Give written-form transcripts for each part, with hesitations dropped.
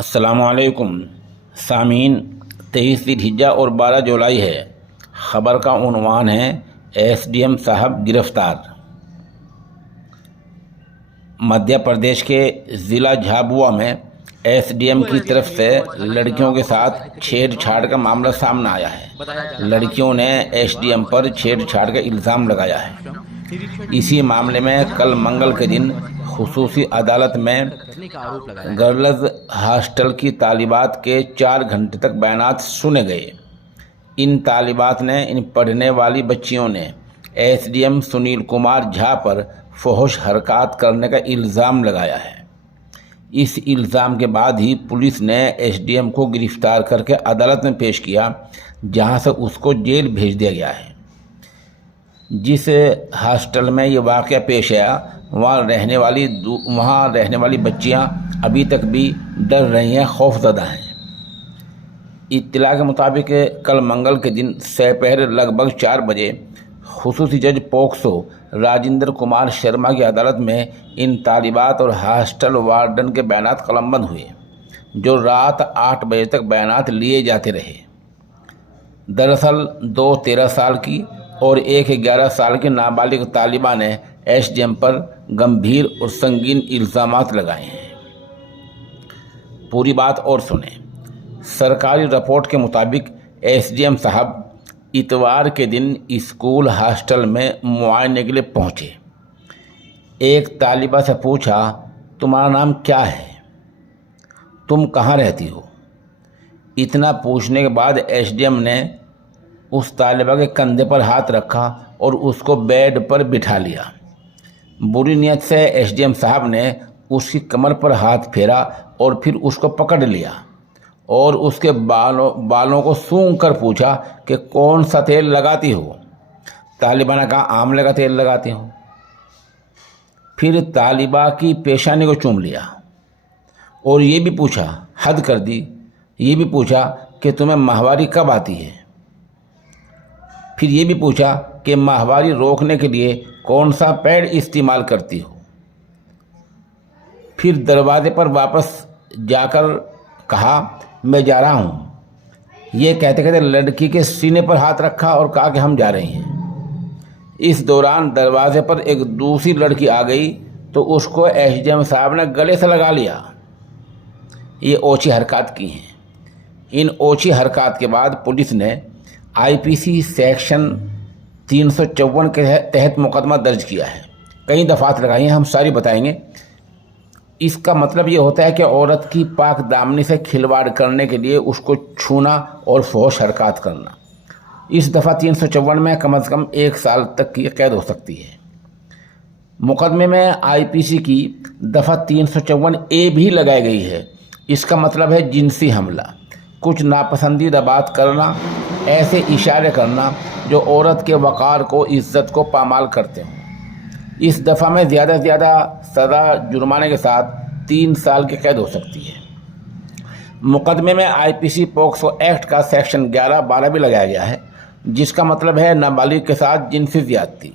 अस्सलामुअलैकुम सामीन। 23 ज़िलहिज्जा और 12 जुलाई है। ख़बर का उन्वान है एसडीएम साहब गिरफ़्तार। मध्य प्रदेश के ज़िला झाबुआ में एसडीएम की तरफ से लड़कियों के साथ छेड़छाड़ का मामला सामने आया है। लड़कियों ने एसडीएम पर छेड़छाड़ का इल्ज़ाम लगाया है। इसी मामले में कल मंगल के दिन खुसूसी अदालत में गर्ल्स हॉस्टल की तालिबात के 4 घंटे तक बयानात सुने गए। इन तालिबात ने इन पढ़ने वाली बच्चियों ने एसडीएम सुनील कुमार झा पर फहश हरकत करने का इल्ज़ाम लगाया है। इस इल्ज़ाम के बाद ही पुलिस ने एसडीएम को गिरफ्तार करके अदालत में पेश किया, जहां से उसको जेल भेज दिया गया है। जिस हॉस्टल में ये वाक़या पेश आया वहाँ रहने वाली बच्चियाँ अभी तक भी डर रही हैं, खौफज़दा हैं। इत्तला के मुताबिक कल मंगल के दिन दोपहर लगभग 4 बजे खुसूसी जज पोक्सो राजेंद्र कुमार शर्मा की अदालत में इन तालिबात और हॉस्टल वार्डन के बयानात कलमबंद हुए, जो रात 8 बजे तक बयानात लिए जाते रहे। दरअसल 2 13 साल की और एक 11 साल की नाबालिग तालिबा ने एसडीएम पर गंभीर और संगीन इल्ज़ामात लगाए हैं। पूरी बात और सुने। सरकारी रिपोर्ट के मुताबिक एसडीएम साहब इतवार के दिन स्कूल हॉस्टल में मुआयने के लिए पहुंचे। एक तालिबा से पूछा, तुम्हारा नाम क्या है, तुम कहाँ रहती हो? इतना पूछने के बाद एसडीएम ने उस तालिबा के कंधे पर हाथ रखा और उसको बेड पर बिठा लिया। बुरी नीयत से एसडीएम साहब ने उसकी कमर पर हाथ फेरा और फिर उसको पकड़ लिया और उसके बालों को सूंघ कर पूछा कि कौन सा तेल लगाती हो? तालिबा ने कहा, आंवले का तेल लगाती हूँ। फिर तालिबा की पेशानी को चूम लिया और ये भी पूछा, हद कर दी, ये भी पूछा कि तुम्हें माहवारी कब आती है? फिर ये भी पूछा कि माहवारी रोकने के लिए कौन सा पैड इस्तेमाल करती हो? फिर दरवाजे पर वापस जाकर कहा, मैं जा रहा हूँ। ये कहते कहते लड़की के सीने पर हाथ रखा और कहा कि हम जा रहे हैं। इस दौरान दरवाजे पर एक दूसरी लड़की आ गई तो उसको एसडीएम साहब ने गले से लगा लिया। ये ओछी हरकत की हैं। इन ओछी हरकत के बाद पुलिस ने आईपीसी सेक्शन 354 के तहत मुकदमा दर्ज किया है। कई दफ़ात लगाई हैं, हम सारी बताएंगे। इसका मतलब ये होता है कि औरत की पाक दामनी से खिलवाड़ करने के लिए उसको छूना और फहश हरकत करना। इस दफ़ा 354 में कम से कम 1 साल तक की कैद हो सकती है। मुकदमे में आईपीसी की दफ़ा 354A भी लगाई गई है। इसका मतलब है जिनसी हमला, कुछ नापसंदीदा बात करना, ऐसे इशारे करना जो औरत के वक़ार को, इज़्ज़त को पामाल करते हों। इस दफ़ा में ज़्यादा से ज़्यादा सज़ा जुर्माने के साथ 3 साल की कैद हो सकती है। मुकदमे में आईपीसी पोक्सो एक्ट का सेक्शन 11-12 भी लगाया गया है, जिसका मतलब है नाबालिग के साथ जिनसी ज़्यादती।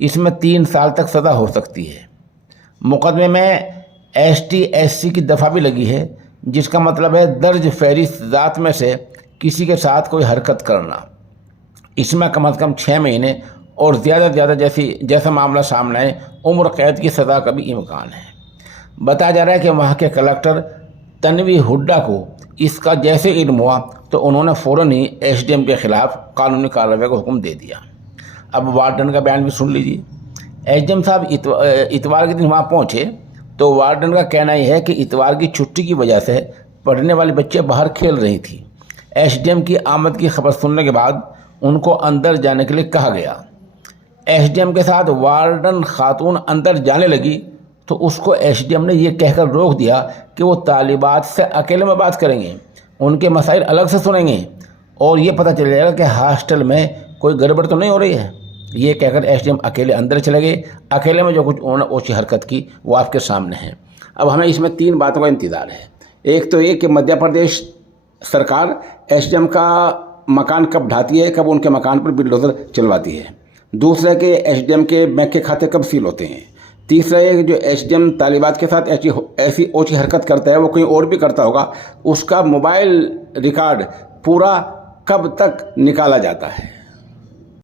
इसमें 3 साल तक सज़ा हो सकती है। मुकदमे में एसटी एससी की दफ़ा भी लगी है, जिसका मतलब है दर्ज फहरिस्त ज़ात में से किसी के साथ कोई हरकत करना। इसमें कम से कम 6 महीने और ज़्यादा से ज़्यादा जैसा मामला सामने आए उम्र कैद की सज़ा का भी इम्कान है। बताया जा रहा है कि वहाँ के कलेक्टर तन्वी हुड्डा को इसका जैसे इल्म हुआ तो उन्होंने फ़ौरन ही एसडीएम के ख़िलाफ़ कानूनी कार्रवाई का हुक्म दे दिया। अब वार्डन का बयान भी सुन लीजिए। एसडीएम साहब इतवार के दिन वहाँ पहुँचे तो वार्डन का कहना यह है कि इतवार की छुट्टी की वजह से पढ़ने वाली बच्चे बाहर खेल रही थी। एसडीएम की आमद की खबर सुनने के बाद उनको अंदर जाने के लिए कहा गया। एसडीएम के साथ वार्डन खातून अंदर जाने लगी तो उसको एसडीएम ने यह कहकर रोक दिया कि वो तालिबात से अकेले में बात करेंगे, उनके मसाइल अलग से सुनेंगे और ये पता चल जाएगा कि हॉस्टल में कोई गड़बड़ तो नहीं हो रही है। ये कहकर एसडीएम अकेले अंदर चले गए। अकेले में जो कुछ उन्होंने ओछी हरकत की वो आपके सामने है। अब हमें इसमें 3 बातों का इंतज़ार है। एक तो ये कि मध्य प्रदेश सरकार एसडीएम का मकान कब ढाती है, कब उनके मकान पर बुलडोज़र चलवाती है। दूसरा कि एसडीएम के बैंक के खाते कब सील होते हैं। तीसरा ये जो एसडीएम तालिबात के साथ ऐसी ओछी हरकत करता है, वो कहीं और भी करता होगा, उसका मोबाइल रिकॉर्ड पूरा कब तक निकाला जाता है।